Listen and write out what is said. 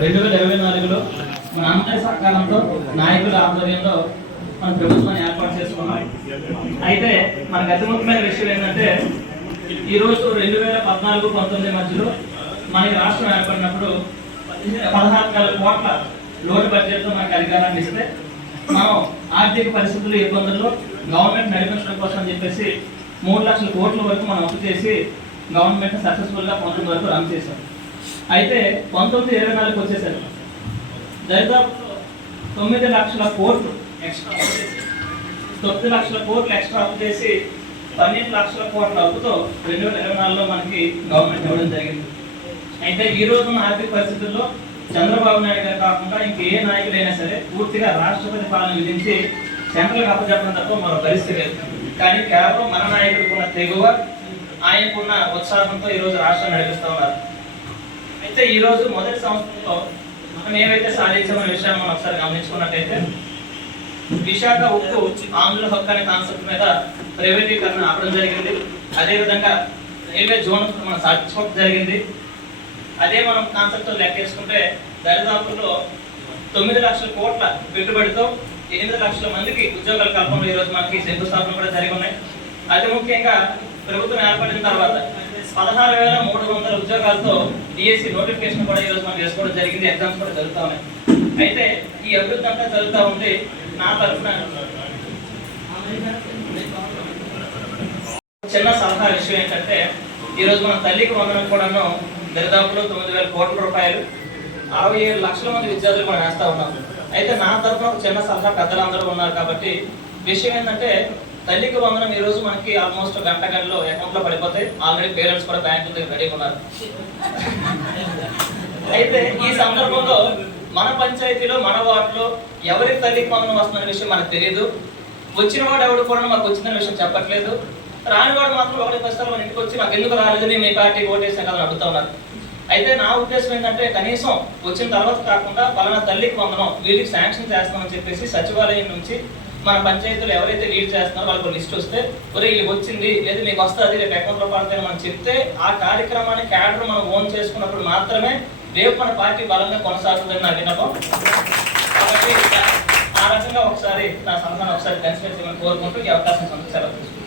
2024లో మన అందరి సహకారంతో నాయకుల ఆధ్వర్యంలో మన ప్రభుత్వాన్ని ఏర్పాటు చేసుకున్నాం. అయితే మనకు అతి ముఖ్యమైన విషయం ఏంటంటే ఈరోజు 2014-19 మధ్యలో మనకి రాష్ట్రం ఏర్పడినప్పుడు 16,000 కోట్ల లోటు బడ్జెట్తో మనకి అధికారాన్ని ఇస్తే మనం ఆర్థిక పరిస్థితులు ఇబ్బందుల్లో గవర్నమెంట్ నడిపించడం కోసం అని చెప్పేసి 3 లక్షల కోట్ల వరకు మనం అప్పు చేసి గవర్నమెంట్ సక్సెస్ఫుల్గా 19 వరకు రన్ చేశాం. అయితే 19-24కి వచ్చేసరికి దరిదాపు 9 లక్షల కోట్లు ఎక్స్ట్రా 9 లక్షల కోట్లు ఎక్స్ట్రా అప్పు చేసి 12 లక్షల కోట్ల అప్పుతో 2024లో మనకి గవర్నమెంట్ ఇవ్వడం జరిగింది. అయితే ఈ రోజు ఆర్థిక పరిస్థితుల్లో చంద్రబాబు నాయుడు గారు కాకుండా ఇంకే నాయకుడైనా సరే పూర్తిగా రాష్ట్రపతి పాలన విధించి సెంట్రల్కి అప్పచెప్పడం తప్ప మరో పరిస్థితి లేదు. కానీ కేవలం మన నాయకుడికున్న తెగువ, ఆయనకున్న ఉత్సాహంతో ఈరోజు రాష్ట్రం నడిపిస్తూ ఉన్నారు. అయితే ఈరోజు మొదటి సంవత్సరంలో మనం ఏవైతే సాధించామనే విషయాన్ని మనం ఒకసారి గమనించుకున్నట్టయితే విశాఖ ఉక్కు ఆంధ్రుల హక్కు అనే కాన్సెప్ట్ మీద ప్రైవేటీకరణ ఆపడం జరిగింది. అదేవిధంగా రైల్వే జోన్ మనం సాధించుకోవడం జరిగింది. అదే మనం కాన్సెప్ట్ లెక్కేసుకుంటే దరిదాపుల్లో 9 లక్షల కోట్ల పెట్టుబడితో 8 లక్షల మందికి ఉద్యోగాల కల్పనలో ఈరోజు మనకి శంకుస్థాపన కూడా జరిగి ఉన్నాయి. అతి ముఖ్యంగా ప్రభుత్వం ఏర్పడిన తర్వాత 16,300 ఉద్యోగాలతో డిఎస్సి నోటిఫికేషన్ కూడా ఈరోజు మనం వేసుకోవడం జరిగింది. ఎగ్జామ్స్ కూడా జరుగుతూ ఉన్నాయి. అయితే ఈ అభివృద్ధి అంతా జరుగుతూ ఉంటే నా తరఫున చిన్న సలహా విషయం ఏంటంటే ఈరోజు మన తల్లికి వందనం కూడాను దరిదాపులో 9,000 కోట్ల రూపాయలు 67 లక్షల మంది విద్యార్థులు మనం వేస్తూ ఉన్నాం. అయితే నా తరఫున ఒక చిన్న సలహా, పెద్దలందరూ ఉన్నారు కాబట్టి విషయం ఏంటంటే తల్లికి వందనం ఈ రోజు మనకి ఆల్మోస్ట్ గంటలో అకౌంట్లో పడిపోతాయి. ఆల్రెడీ పేరెంట్స్ కూడా బ్యాంకు దగ్గర రెడీగా ఉన్నారు. అయితే ఈ సందర్భంలో మన పంచాయతీలో మన వార్డులో ఎవరికి తల్లికి వందనం వస్తున్న విషయం మనకు తెలియదు. వచ్చిన వాడు ఎవడు కూడా మాకు వచ్చిందన్న విషయం చెప్పట్లేదు. రానివాడు మాత్రం ఒకటి కష్టాలు మన ఇంటికి వచ్చి మాకు ఎందుకు రాలేదని మీ పార్టీ ఓటేసిన కదా అడుగుతా ఉన్నారు. అయితే నా ఉద్దేశం ఏంటంటే కనీసం వచ్చిన తర్వాత కాకుండా పలానా తల్లికి వందనం వీళ్ళకి శాంక్షన్ చేస్తామని చెప్పేసి సచివాలయం నుంచి మన పంచాయతీలు ఎవరైతే లీడ్ చేస్తున్నారో వాళ్ళకి లిస్ట్ వస్తే ఒరే వీళ్ళకి వచ్చింది లేదు మీకు వస్తుంది రేపు అకౌంట్లో పడతాయని మనం చెప్తే ఆ కార్యక్రమాన్ని క్యాడర్ మనం ఓన్ చేసుకున్నప్పుడు మాత్రమే రేపు మన పార్టీ బలంగా కొనసాగుతుందని నా విన్నపం. కాబట్టి ఆ రకంగా ఒకసారి నా సలహాను ఒకసారి కన్సిడర్ చేయమని కోరుకుంటూ ఈ అవకాశం సెలవు తీసుకుంటాను.